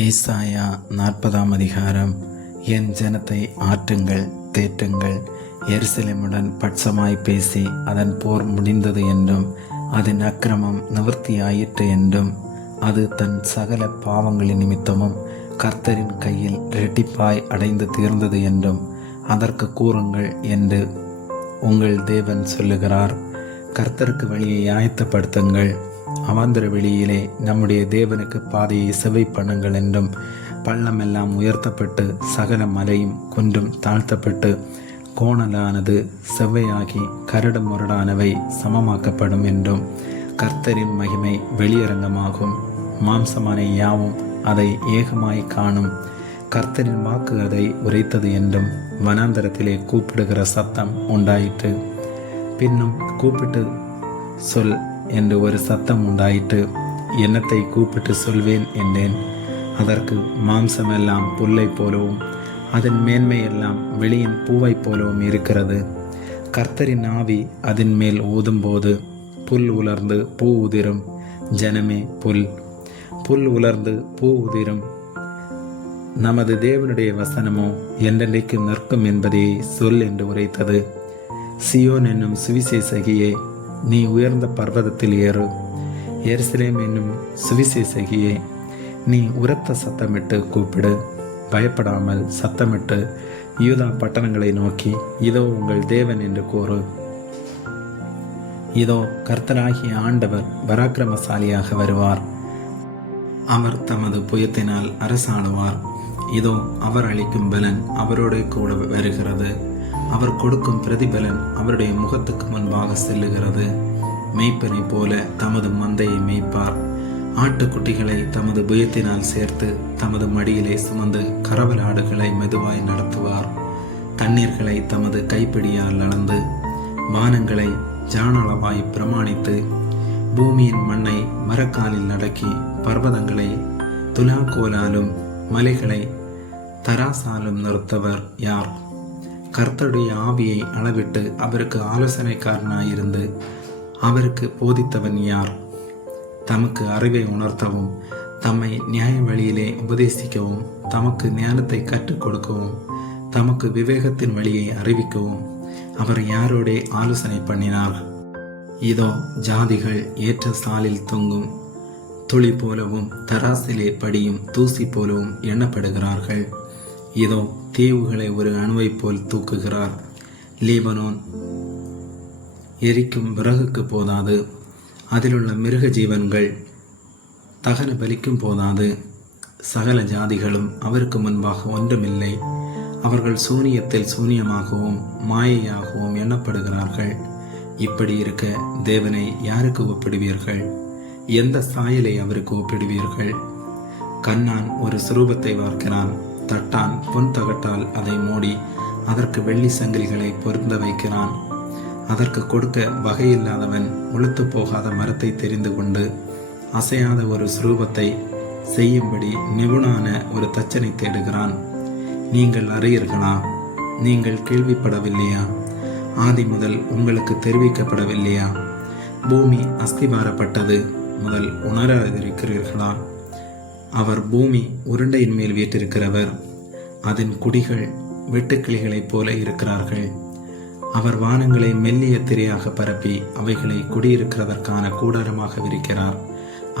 ஏசாயா 40 அதிகாரம். என் ஜனத்தை ஆற்றுங்கள், தேற்றுங்கள். எருசலேமுடன் பட்சமாய் பேசி அதன் போர் முடிந்தது என்றும் அதன் அக்கிரமம் நிவர்த்தியாயிற்று என்றும் அது தன் சகல பாவங்களின் நிமித்தமும் கர்த்தரின் கையில் இரட்டிப்பாய் அடைந்து தீர்ந்தது என்றும் அதற்கு கூறுங்கள் என்று உங்கள் தேவன் சொல்லுகிறார். கர்த்தருக்கு வழியை ஆயத்தப்படுத்துங்கள், அவாந்தர வெளியிலே நம்முடைய தேவனுக்கு பாதையை செவை பண்ணுங்கள் என்றும் பள்ளமெல்லாம் உயர்த்தப்பட்டு சகல மலையும் குன்றும் தாழ்த்தப்பட்டு கோணலானது செவ்வையாகி கரடு முரடானவை சமமாக்கப்படும் என்றும் கர்த்தரின் மகிமை வெளியரங்கமாகும். மாம்சமான யாவும் அதை ஏகமாய் காணும். கர்த்தரின் வாக்கு அதை உரைத்தது என்றும் வனாந்தரத்திலே கூப்பிடுகிற சத்தம் உண்டாயிற்று. பின்னும் கூப்பிட்டு சொல் என்று ஒரு சத்தம் உண்டாயிற்று. என்னத்தை கூப்பிட்டு சொல்வேன் என்றேன். அதற்கு மாம்சமெல்லாம் புல்லை போலவும் அதன் மேன்மையெல்லாம் வெளியின் பூவை போலவும் இருக்கிறது. கர்த்தரின் ஆவி அதன் மேல் ஊதும்போது புல் உலர்ந்து பூ உதிரும். ஜனமே, புல் உலர்ந்து பூ உதிரும். நமது தேவனுடைய வசனமோ என்றென்றைக்கு நிற்கும் என்பதையே சொல் என்று உரைத்தது. சியோன் என்னும் சுவிசேஷகியே, நீ உயர்ந்த பர்வதத்தில் ஏறு. எருசலேம் என்னும் சுவிசேஷகியே, நீ உரத்த சத்தமிட்டு கூப்பிடு. பயப்படாமல் சத்தமிட்டு யூதா பட்டணங்களை நோக்கி, இதோ உங்கள் தேவன் என்று கூறு. இதோ கர்த்தராகிய ஆண்டவர் பராக்கிரமசாலியாக வருவார். அவர் தமது புயத்தினால் அரசாளுவார். இதோ அவர் அளிக்கும் பலன் அவரோட கூட வருகிறது. அவர் கொடுக்கும் பிரதிபலன் அவருடைய முகத்துக்கு முன்பாக செல்லுகிறது. மேய்ப்பனை போல தமது மந்தையை மேய்ப்பார். ஆட்டுக்குட்டிகளை தமது புயத்தினால் சேர்த்து தமது மடியிலே சுமந்து கறவல் ஆடுகளை மெதுவாய் நடத்துவார். தண்ணீர்களை தமது கைப்பிடியால் அளந்து வானங்களை ஜானளவாய் பிரமாணித்து பூமியின் மண்ணை மரக்காலில் நடக்கி பர்வதங்களை துலாக்கோலாலும் மலைகளை தராசாலும் நிறுத்தவர் யார்? கர்த்தருடைய ஆவியை அளவிட்டு அவருக்கு ஆலோசனைக்காரனாயிருந்து அவருக்கு போதித்தவன் யார்? தமக்கு அறிவை உணர்த்தவும் தம்மை நியாய வழியிலே உபதேசிக்கவும் தமக்கு ஞானத்தை கற்றுக் கொடுக்கவும் தமக்கு விவேகத்தின் வழியை அறிவிக்கவும் அவர் யாரோட ஆலோசனை பண்ணினார்? இதோ ஜாதிகள் ஏற்ற சாலில் தொங்கும் துளி போலவும் தராசிலே படியும் தூசி போலவும் எண்ணப்படுகிறார்கள். இதோ தீவுகளை ஒரு அணுவை போல் தூக்குகிறார். லீபனோன் எரிக்கும் விறகுக்கு போதாது, அதிலுள்ள மிருக ஜீவன்கள் தகன பலிக்கும் போதாது. சகல ஜாதிகளும் அவருக்கு முன்பாக ஒன்றுமில்லை. அவர்கள் சூனியத்தில் சூனியமாகவும் மாயையாகவும் எண்ணப்படுகிறார்கள். இப்படி இருக்க தேவனை யாருக்கு ஒப்பிடுவீர்கள்? எந்த சாயலை அவருக்கு ஒப்பிடுவீர்கள்? கண்ணான் ஒரு சுரூபத்தை வார்க்கிறான். தட்டான் பொன் தகட்டால் அதை மூடி அதற்கு வெள்ளி சங்கிலிகளை பொருந்த வைக்கிறான். அதற்கு கொடுக்க வகையில்லாதவன் உளுத்து போகாத மரத்தை தெரிந்து கொண்டு அசையாத ஒரு சுரூபத்தை செய்யும்படி நிபுணான ஒரு தச்சனை தேடுகிறான். நீங்கள் அறியீர்களா? நீங்கள் கேள்விப்படவில்லையா? ஆதி முதல் உங்களுக்கு தெரிவிக்கப்படவில்லையா? பூமி அஸ்திபாரப்பட்டது முதல் உணராதிருக்கிறீர்களா? அவர் பூமி உருண்டையின் மேல் வீற்றிருக்கிறவர். அதன் குடிகள் வெட்டுக்கிளிகளைப் போல இருக்கிறார்கள். அவர் வானங்களை மெல்லிய திரையாக பரப்பி அவைகளை குடியிருக்கிறதற்கான கூடாரமாக விரிக்கிறார்.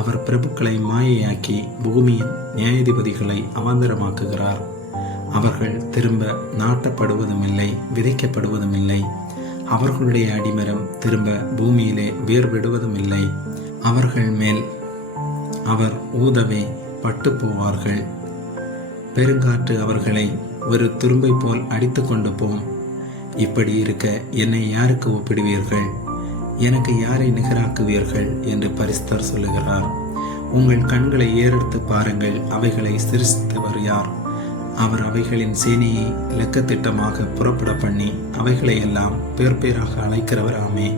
அவர் பிரபுக்களை மாயையாக்கி பூமியின் நியாயாதிபதிகளை அவாந்தரமாக்குகிறார். அவர்கள் திரும்ப நாட்டப்படுவதுமில்லை, விதைக்கப்படுவதும் இல்லை. அவர்களுடைய அடிமரம் திரும்ப பூமியிலே வேர் விடுவதும் இல்லை. அவர்கள் மேல் அவர் ஊதவே பட்டு போவார்கள். பெருங்காற்று அவர்களை ஒரு துரும்பை போல் அடித்து கொண்டு போம். இப்படி இருக்க என்னை யாருக்கு ஒப்பிடுவீர்கள்? எனக்கு யாரை நிகராக்குவீர்கள் என்று பரிசுத்தர் சொல்லுகிறார். உங்கள் கண்களை ஏறெடுத்து பாருங்கள், அவைகளை சிருஷ்டித்தவர் யார்? அவர் அவைகளின் சேனையை இலக்கத்திட்டமாக புறப்பட பண்ணி அவைகளை எல்லாம் பேர் பேராக அழைக்கிறவராமே.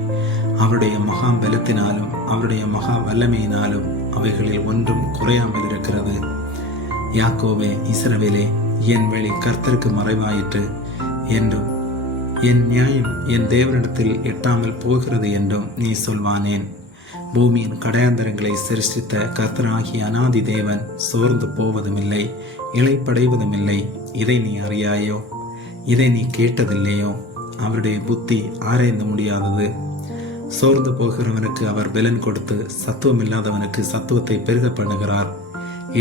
அவருடைய மகா பலத்தினாலும் அவருடைய மகா வல்லமையினாலும் அவைகளில் ஒன்றும் குறையாமல் இருக்கிறது. யாக்கோவே, இஸ்ரவேலே, என் வழி கர்த்தருக்கு மறைவாயிற்று என்றும் என் நியாயம் என் தேவனிடத்தில் எட்டாமல் போகிறது என்றும் நீ சொல்வானேன்? பூமியின் கடையாந்தரங்களை சிருஷ்டித்த கர்த்தராகிய அநாதி தேவன் சோர்ந்து போவதுமில்லை, இளைப்படைவதுமில்லை. இதை நீ அறியாயோ? இதை நீ கேட்டதில்லையோ? அவருடைய புத்தி ஆராய்ந்து முடியாதது. சோர்ந்து போகிறவனுக்கு அவர் பலன் கொடுத்து சத்துவம் இல்லாதவனுக்கு சத்துவத்தை பெருக பண்ணுகிறார்.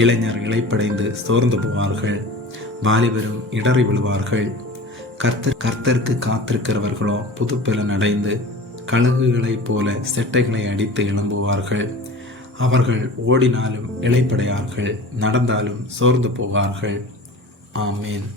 இளைஞர் இளைப்படைந்து சோர்ந்து போவார்கள், வாலிபரும் இடறி விழுவார்கள். கர்த்தருக்கு காத்திருக்கிறவர்களோ புதுப்பலன் அடைந்து கழுகுகளைப் போல செட்டைகளை அடித்து எழும்புவார்கள். அவர்கள் ஓடினாலும் இளைப்படையார்கள், நடந்தாலும் சோர்ந்து போவார்கள். ஆமேன்.